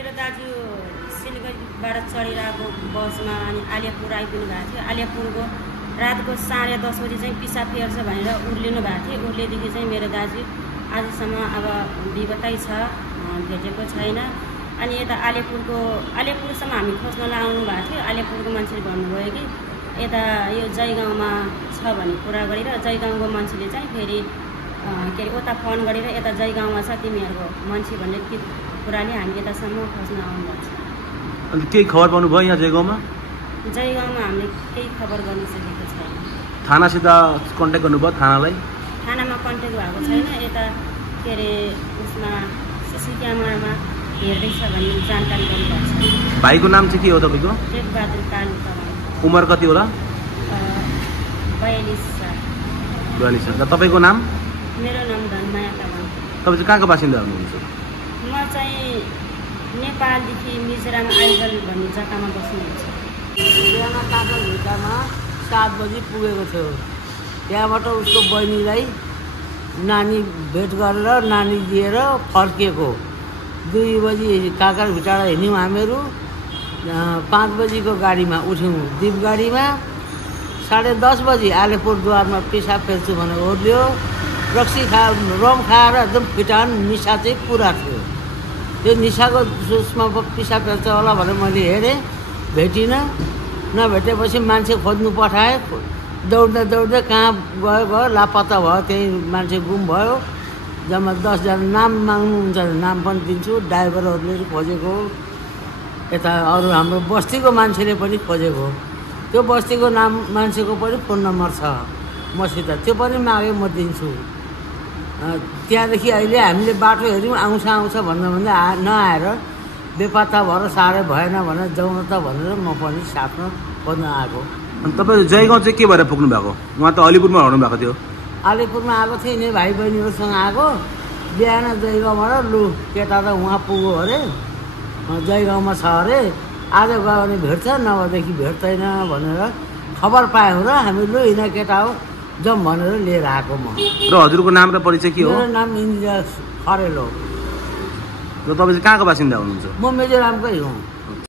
मेरो दाजु सिलगढीबाट चढेर आएको बसमा अनि आलियापुर आइपुग्नु भएको थियो। आलियापुरको रातको 10:30 बजी चाहिँ पिसाब फेर्छ भनेर उर्लिनु भएको थियो। उर्लेदेखि चाहिँ मेरो दाजु आजसम्म अब बेपत्तै छ, भेटेको छैन। अनि यता आलियापुरसम्म हामी खोज्नलाई आउनु भएको थियो। आलियापुरको मान्छेले भन्नुभयो कि यता यो जयगाउँमा छ भन्ने कुरा गरेर जयगाउँको मान्छेले चाहिँ फेरि के अरे उता फोन गरेर यता जयगाउँमा छ तिमीहरूको मान्छे भन्ने कुराले हामी यतासम्म खोज्न आउनुभएको छ। अनि केही खबर पाउनुभयो यहाँ जयगाउँमा? जयगाउँमा हामीले केही खबर गर्न सकेको छैन। थानासित कन्ट्याक्ट गर्नुभयो? थानालाई? थानामा कन्ट्याक्ट भएको छैन। यता के अरे उसमा सिसी क्यामेरामा हेर्दैछ भन्ने जानकारी गर्नुभएको छ। भाइको नाम चाहिँ के हो तपाईँको? टेकबहादुर कालु तामाङ। उमेर कति होला? 42 साल। 42 साल। तपाईँको नाम? मेरो नाम धनमाया तामाङ। तपाईँ चाहिँ कहाँको बासिन्दा हुनुहुन्छ? म चाहिँ नेपालदेखि मिजोराम आइगल भन्ने जग्गामा बस्नुहुन्छ। बिहान काँक्रा भित्तामा 7 बजी पुगेको थियो। त्यहाँबाट उसको बहिनीलाई नानी भेट गरेर नानी दिएर फर्किएको। 2 बजी काँक्रा भिटाबाट हिँड्यौँ हामीहरू। 5 बजीको गाडीमा उठ्यौँ दिप गाडीमा। 10:30 बजी आलिपुरद्वारमा पिसाब फेर्छु भनेर ओर्ल्यो। रक्सी रम खाएर एकदम फिटान निसा चाहिँ पुरा थियो। त्यो निसाको उसमा पिसाब फेर्छ होला भनेर मैले हेरेँ, भेटिनँ। नभेटेपछि मान्छे खोज्नु पठाएँ। दौड्दा दौड्दै कहाँ गयो लापत्ता भयो। त्यही मान्छे गुम भयो। जम्मा 10 जना। नाम माग्नुहुन्छ नाम पनि दिन्छु। ड्राइभरहरूले खोजेको, यता अरू हाम्रो बस्तीको मान्छेले पनि खोजेको। त्यो बस्तीको नाम मान्छेको पनि फोन नम्बर छ मसित, त्यो पनि मागे म दिन्छु। त्यहाँदेखि अहिले हामीले बाटो हेऱ्यौँ, आउँछ भन्दा नआएर बेपत्ता भएर साह्रै भएन भनेर जाउँ त भनेर म पनि साथमा खोज्न आएको। अनि तपाईँ जयगाउँ चाहिँ के भएर पुग्नु भएको? उहाँ त अलिपुरमा हराउनु भएको थियो। अलिपुरमा आएको थिएँ नि, भाइ बहिनीहरूसँग आएको। बिहान जयगाउँबाट लु केटा त उहाँ पुग्यो अरे, जयगाउँमा छ अरे, आज गयो भने भेट्छ, नभएदेखि भेट्दैन भनेर खबर पायौँ र हामी लु हिँड केटा हो जाउँ भनेर लिएर आएको म। र हजुरको नाम र परिचय के हो? मेरो नाम इन्दिरा खरेल हो। र तपाईँ चाहिँ कहाँको बासिन्दा हुनुहुन्छ? म मिजोरामकै हुँ।